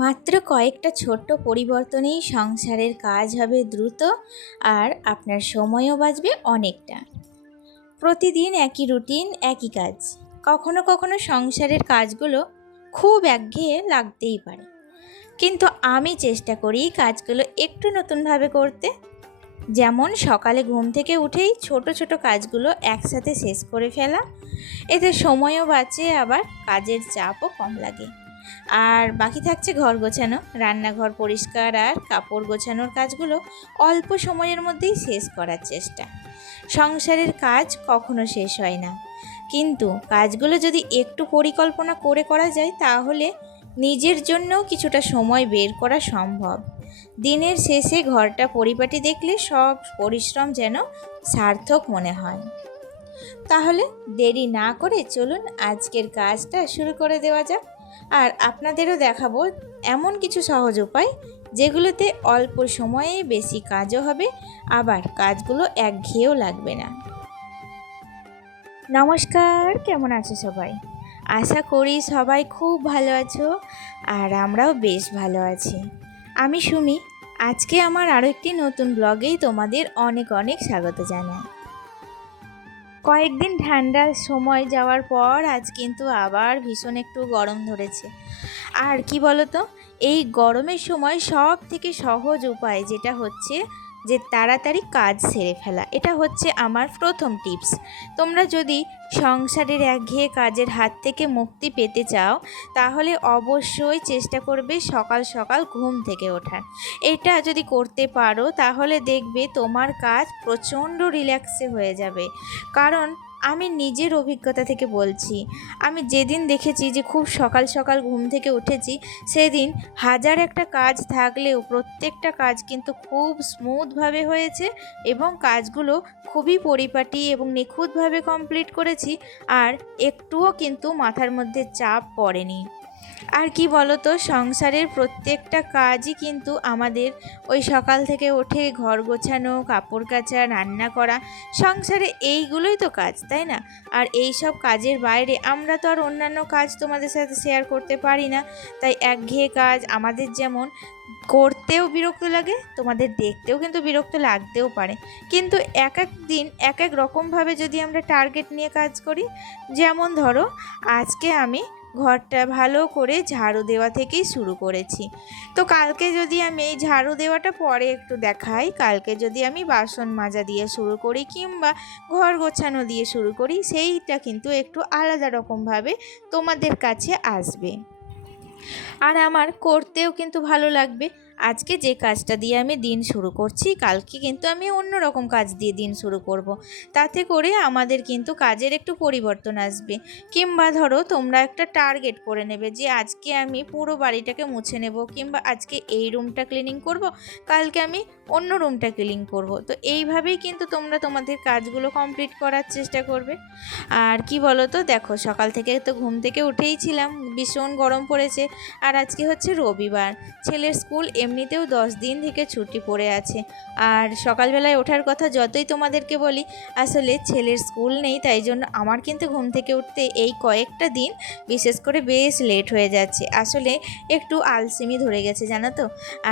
মাত্র কয়েকটা ছোট্ট পরিবর্তনেই সংসারের কাজ হবে দ্রুত আর আপনার সময়ও বাঁচবে অনেকটা। প্রতিদিন একই রুটিন, একই কাজ। কখনো কখনো সংসারের কাজগুলো খুব একঘেয়ে লাগতেই পারে, কিন্তু আমি চেষ্টা করি কাজগুলো একটু নতুনভাবে করতে। যেমন সকালে ঘুম থেকে উঠেই ছোট ছোট কাজগুলো একসাথে শেষ করে ফেলা। এতে সময়ও বাঁচে, আবার কাজের চাপও কম লাগে। আর বাকি থাকছে ঘর গোছানো, রান্নাঘর পরিষ্কার আর কাপড় গোছানোর কাজগুলো অল্প সময়ের মধ্যেই শেষ করার চেষ্টা। সংসারের কাজ কখনো শেষ হয় না, কিন্তু কাজগুলো যদি একটু পরিকল্পনা করে করা যায় তাহলে নিজের জন্যও কিছুটা সময় বের করা সম্ভব। দিনের শেষে ঘরটা পরিপাটি দেখলে সব পরিশ্রম যেন সার্থক মনে হয়। তাহলে দেরি না করে চলুন আজকের কাজটা শুরু করে দেওয়া যাক। আর আপনাদেরও দেখাবো এমন কিছু সহজ উপায় যেগুলোতে অল্প সময়ে বেশি কাজও হবে, আবার কাজগুলো একঘেয়েও লাগবে না। নমস্কার, কেমন আছো সবাই? আশা করি সবাই খুব ভালো আছো, আর আমরাও বেশ ভালো আছি। আমি সুমি। আজকে আমার আরও একটি নতুন ব্লগেই তোমাদের অনেক অনেক স্বাগত জানাই। কয়েকদিন ঠান্ডার সময় যাওয়ার পর আজ কিন্তু আবার ভীষণ একটু গরম ধরেছে। আর কি বলতো, এই গরমের সময় সব থেকে সহজ উপায় যেটা হচ্ছে যে তাড়াতাড়ি কাজ সেরে ফেলা। এটা হচ্ছে আমার প্রথম টিপস। তোমরা যদি সংসারের একঘেয়ে কাজের হাত থেকে মুক্তি পেতে চাও তাহলে অবশ্যই চেষ্টা করবে সকাল সকাল ঘুম থেকে ওঠার। এটা যদি করতে পারো তাহলে দেখবে তোমার কাজ প্রচণ্ড রিল্যাক্সে হয়ে যাবে। কারণ আমি নিজের অভিজ্ঞতা থেকে বলছি, আমি যেদিন দেখেছি যে খুব সকাল সকাল ঘুম থেকে উঠেছি সেদিন হাজার একটা কাজ থাকলেও প্রত্যেকটা কাজ কিন্তু খুব স্মুথভাবে হয়েছে এবং কাজগুলো খুবই পরিপাটি এবং নিখুঁতভাবে কমপ্লিট করেছি। আর একটুও কিন্তু মাথার মধ্যে চাপ পড়েনি। আর কি বলতো, সংসারের প্রত্যেকটা কাজই কিন্তু আমাদের ওই সকাল থেকে উঠে ঘর গোছানো, কাপড় কাচা, রান্না করা, সংসারে এইগুলোই তো কাজ, তাই না? আর এই সব কাজের বাইরে আমরা তো আর অন্যান্য কাজ তোমাদের সাথে শেয়ার করতে পারি না। তাই একঘেয়ে কাজ আমাদের যেমন করতেও বিরক্ত লাগে, তোমাদের দেখতেও কিন্তু বিরক্ত লাগতেও পারে। কিন্তু এক এক দিন এক এক রকমভাবে যদি আমরা টার্গেট নিয়ে কাজ করি, যেমন ধরো আজকে আমি ঘরটা ভালো করে ঝাড়ু দেওয়া থেকেই শুরু করেছি, তো কালকে যদি আমি এই ঝাড়ু দেওয়াটা পরে একটু দেখাই, কালকে যদি আমি বাসন মাজা দিয়ে শুরু করি কিংবা ঘর গোছানো দিয়ে শুরু করি, সেইটা কিন্তু একটু আলাদা রকমভাবে তোমাদের কাছে আসবে আর আমার করতেও কিন্তু ভালো লাগবে। আজকে যে কাজটা দিয়ে আমি দিন শুরু করছি কালকে কিন্তু আমি অন্য রকম কাজ দিয়ে দিন শুরু করব। তাতে করে আমাদের কিন্তু কাজের একটু পরিবর্তন আসবে। কিংবা ধরো তোমরা একটা টার্গেট করে নেবে যে আজকে আমি পুরো বাড়িটাকে মুছে নেব, কিংবা আজকে এই রুমটা ক্লিনিং করব, কালকে আমি অন্য রুমটা ক্লিন করব। তো এইভাবেই কিন্তু তোমরা তোমাদের কাজগুলো কমপ্লিট করার চেষ্টা করবে। আর কি বলো তো, দেখো সকাল থেকে তো ঘুম থেকে উঠেই ছিলাম, ভীষণ গরম পড়েছে। আর আজকে হচ্ছে রবিবার, ছেলের স্কুল এমনিতেও 10 দিন থেকে ছুটি পড়ে আছে। আর সকালবেলায় ওঠার কথা যতই তোমাদেরকে বলি, আসলে ছেলের স্কুল নেই, তাই জন্য আমার কিন্তু ঘুম থেকে উঠতে এই কয়েকটা দিন বিশেষ করে বেশ লেট হয়ে যাচ্ছে। আসলে একটু আলসেমি ধরে গেছে জানো তো।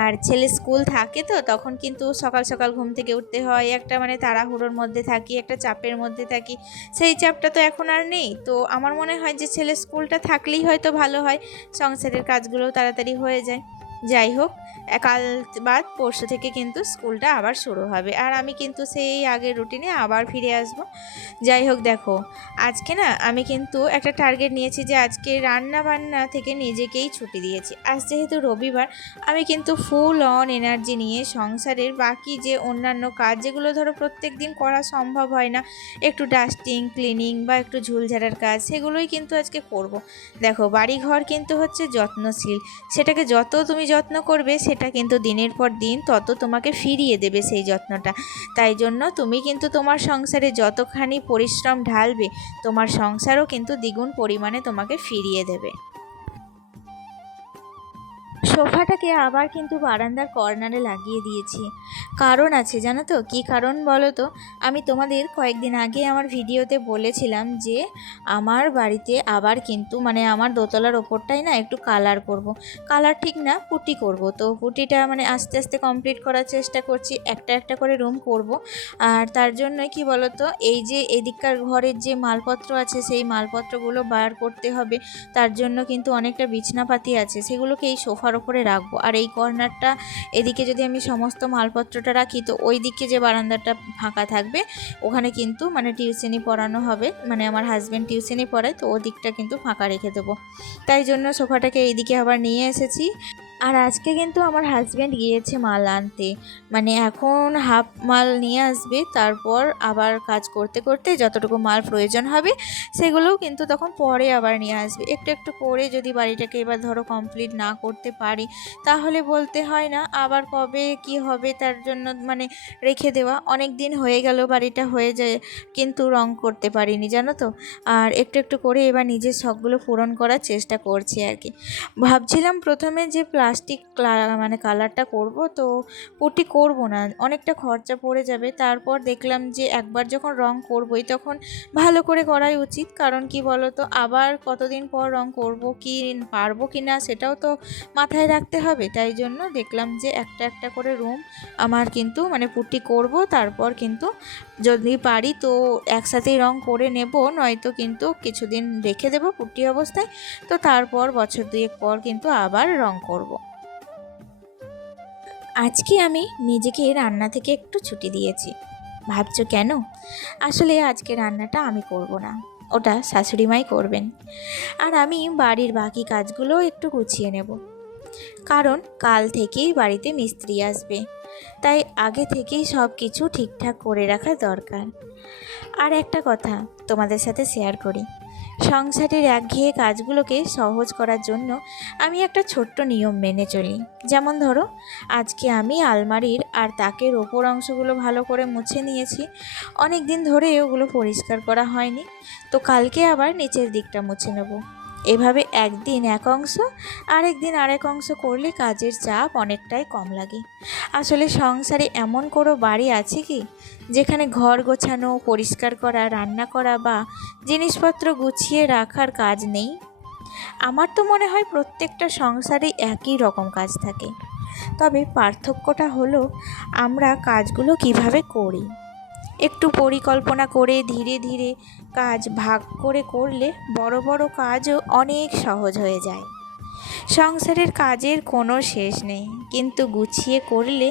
আর ছেলের স্কুল থাকে তো তখন কিন্তু সকাল সকাল ঘুম থেকে উঠতে হয়, একটা তাড়াহুড়োর মধ্যে থাকি, একটা চাপের মধ্যে থাকি। সেই চাপটা তো এখন আর নেই। তো আমার মনে হয় যে ছেলের স্কুলটা থাকলেই হয়তো ভালো হয়, সংসারের কাজগুলোও তাড়াতাড়ি হয়ে যায়। যাই হোক, কাল বাদ পরশু থেকে কিন্তু স্কুলটা আবার শুরু হবে, আর আমি কিন্তু সেই আগের রুটিনে আবার ফিরে আসব। যাই হোক, দেখো আজকে না আমি কিন্তু একটা টার্গেট নিয়েছি যে আজকে রান্না বান্না থেকে নিজেকেই ছুটি দিয়েছি। আজ যেহেতু রবিবার, আমি কিন্তু ফুল অন এনার্জি নিয়ে সংসারের বাকি যে অন্যান্য কাজ যেগুলো ধরো প্রত্যেক দিন করা সম্ভব হয় না, একটু ডাস্টিং, ক্লিনিং বা একটু ঝুলঝাড়ার কাজ, সেগুলোই কিন্তু আজকে করব। দেখো বাড়িঘর কিন্তু হচ্ছে যত্নশীল, সেটাকে যত তুমি যত্ন করবে সেটা কিন্তু দিনের পর দিন তত তোমাকে ফিরিয়ে দেবে সেই যত্নটা। তাই জন্য তুমি কিন্তু তোমার সংসারে যতখানি পরিশ্রম ঢালবে, তোমার সংসারও কিন্তু দ্বিগুণ পরিমাণে তোমাকে ফিরিয়ে দেবে। সোফাটাকে আবার কিন্তু বারান্দার কর্নারে লাগিয়ে দিয়েছি। কারণ আছে জানো তো, কী কারণ বলো তো? আমি তোমাদের কয়েকদিন আগে আমার ভিডিওতে বলেছিলাম যে আমার বাড়িতে আবার কিন্তু মানে আমার দোতলার ওপরটাই না একটু কালার করব। কালার ঠিক না, পুটি করব। তো পুটিটা মানে আস্তে আস্তে কমপ্লিট করার চেষ্টা করছি, একটা একটা করে রুম করব। আর তার জন্য কি বলো তো, এই যে এদিককার ঘরের যে মালপত্র আছে সেই মালপত্রগুলো বার করতে হবে। তার জন্য কিন্তু অনেকটা বিছনাপাতি আছে, সেগুলোকে এই সোফার ওপরে রাখবো। আর এই কর্নারটা এদিকে যদি আমি সমস্ত মালপত্রটা রাখি, তো ওই দিকে যে বারান্দাটা ফাঁকা থাকবে ওখানে কিন্তু মানে টিউশনি পড়ানো হবে, মানে আমার হাজব্যান্ড টিউশনি পড়ায়, তো ওদিকটা কিন্তু ফাঁকা রেখে দেবো। তাই জন্য সোফাটাকে এইদিকে আবার নিয়ে এসেছি। আর আজকে কিন্তু আমার হাজব্যান্ড গিয়েছে মাল আনতে, মানে এখন হাফ মাল নিয়ে আসবে, তারপর আবার কাজ করতে করতে যতটুকু মাল প্রয়োজন হবে সেগুলোও কিন্তু তখন পরে আবার নিয়ে আসবে। একটু একটু করে যদি বাড়িটাকে এবার ধরো কমপ্লিট না করতে পারি, তাহলে বলতে হয় না আবার কবে কি হবে, তার জন্য মানে রেখে দেওয়া। অনেক দিন হয়ে গেল বাড়িটা হয়ে যায়, কিন্তু রং করতে পারিনি জানো তো। আর একটু একটু করে এবার নিজের শখগুলো পূরণ করার চেষ্টা করছি আর কি। ভাবছিলাম প্রথমে যে প্লাস্টিক মানে কালারটা করব, তো পুটি করব না, অনেকটা খরচা পড়ে যাবে। তারপর দেখলাম যে একবার যখন রং করবই তখন ভালো করে করাই উচিত। কারণ কি বলো তো, আবার কতদিন পর রং করব, কি পারবো কি না সেটাও তো মাথায় রাখতে হবে। তাই জন্য দেখলাম যে একটা একটা করে রুম আমার কিন্তু মানে পুটি করব, তারপর কিন্তু যদি পারি তো একসাথেই রং করে নেব, নয়তো কিন্তু কিছুদিন রেখে দেবো পুটি অবস্থায়। তো তারপর বছর দুয়েক পর কিন্তু আবার রং করব। আজকে আমি নিজেকে রান্না থেকে একটু ছুটি দিয়েছি। ভাবছো কেন? আসলে আজকে রান্নাটা আমি করব না, ওটা শাশুড়িমাই করবেন। আর আমি বাড়ির বাকি কাজগুলো একটু গুছিয়ে নেব, কারণ কাল থেকেই বাড়িতে মিস্ত্রি আসবে। তাই আগে থেকেই সব কিছু ঠিকঠাক করে রাখা দরকার। আর একটা কথা তোমাদের সাথে শেয়ার করি, সংসারের একঘেয়ে কাজগুলোকে সহজ করার জন্য আমি একটা ছোট্ট নিয়ম মেনে চলি। যেমন ধরো, আজকে আমি আলমারির আর তাকের ওপর অংশগুলো ভালো করে মুছে নিয়েছি, অনেক দিন ধরে ওগুলো পরিষ্কার করা হয়নি, তো কালকে আবার নিচের দিকটা মুছে নেব। এভাবে একদিন এক অংশ আরেক দিন আরেক অংশ করলে কাজের চাপ অনেকটাই কম লাগে। আসলে সংসারে এমন কোনো বাড়ি আছে কি যেখানে ঘর গোছানো, পরিষ্কার করা, রান্না করা বা জিনিসপত্র গুছিয়ে রাখার কাজ নেই? আমার তো মনে হয় প্রত্যেকটা সংসারে একই রকম কাজ থাকে, তবে পার্থক্যটা হলো আমরা কাজগুলো কিভাবে করি। একটু পরিকল্পনা করে ধীরে ধীরে কাজ ভাগ করে করলে বড় বড় কাজও অনেক সহজ হয়ে যায়। সংসারের কাজের কোনো শেষ নেই, কিন্তু গুছিয়ে করলে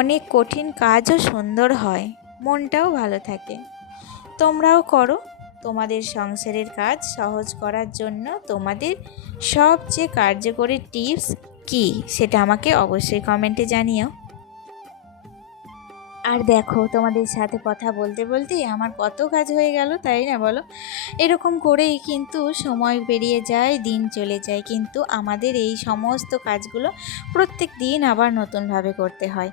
অনেক কঠিন কাজও সুন্দর হয়, মনটাও ভালো থাকে। তোমরাও করো। তোমাদের সংসারের কাজ সহজ করার জন্য তোমাদের সবচেয়ে কার্যকরী টিপস কী সেটা আমাকে অবশ্যই কমেন্টে জানিও। আর দেখো, তোমাদের সাথে কথা বলতে বলতে আমার কত কাজ হয়ে গেল, তাই না বলো? এরকম করেই কিন্তু সময় পেরিয়ে যায়, দিন চলে যায়, কিন্তু আমাদের এই সমস্ত কাজগুলো প্রত্যেক দিন আবার নতুনভাবে করতে হয়।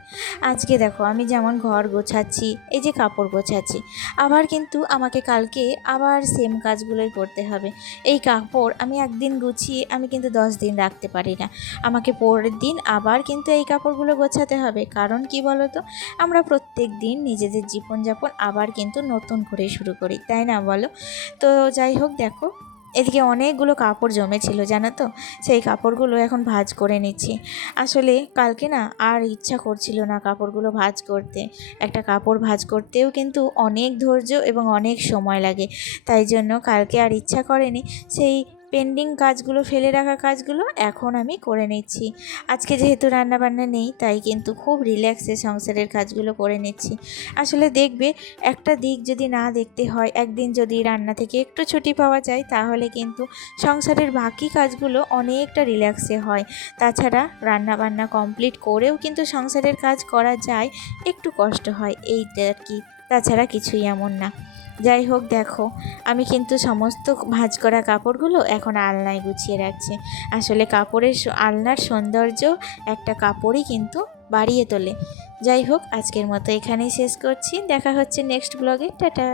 আজকে দেখো, আমি যেমন ঘর গোছাচ্ছি, এই যে কাপড় গোছাচ্ছি, আবার কিন্তু আমাকে কালকে আবার সেম কাজগুলোই করতে হবে। এই কাপড় আমি একদিন গুছিয়ে আমি কিন্তু 10 দিন রাখতে পারি না, আমাকে পরের দিন আবার কিন্তু এই কাপড়গুলো গোছাতে হবে। কারণ কি বলো তো, আমরা প্রত্যেক দিন নিজেদের জীবনযাপন আবার কিন্তু নতুন করে শুরু করি, তাই না বলো? তো যাই হোক, দেখো এদিকে অনেকগুলো কাপড় জমেছিল জানো তো, সেই কাপড়গুলো এখন ভাঁজ করে নিচ্ছি। আসলে কালকে না আর ইচ্ছা করছিল না কাপড়গুলো ভাঁজ করতে। একটা কাপড় ভাঁজ করতেও কিন্তু অনেক ধৈর্য এবং অনেক সময় লাগে, তাই জন্য কালকে আর ইচ্ছা করেনি। সেই পেন্ডিং কাজগুলো, ফেলে রাখা কাজগুলো এখন আমি করে নিচ্ছি। আজকে যেহেতু রান্নাবান্না নেই, তাই কিন্তু খুব রিল্যাক্সে সংসারের কাজগুলো করে নিচ্ছি। আসলে দেখবে, একটা দিক যদি না দেখতে হয়, একদিন যদি রান্না থেকে একটু ছুটি পাওয়া যায়, তাহলে কিন্তু সংসারের বাকি কাজগুলো অনেকটা রিল্যাক্সে হয়। তাছাড়া রান্নাবান্না কমপ্লিট করেও কিন্তু সংসারের কাজ করা যায়, একটু কষ্ট হয় এইটা আর কি, তাছাড়া কিছুই এমন না। যাই হোক, দেখো আমি কিন্তু সমস্ত ভাঁজ করা কাপড়গুলো এখন আলনায় গুছিয়ে রাখছি। আসলে কাপড়ের আলনার সৌন্দর্য একটা কাপড়ই কিন্তু বাড়িয়ে তোলে। যাই হোক, আজকের মতো এখানেই শেষ করছি, দেখা হচ্ছে নেক্সট ব্লগে। টাটা।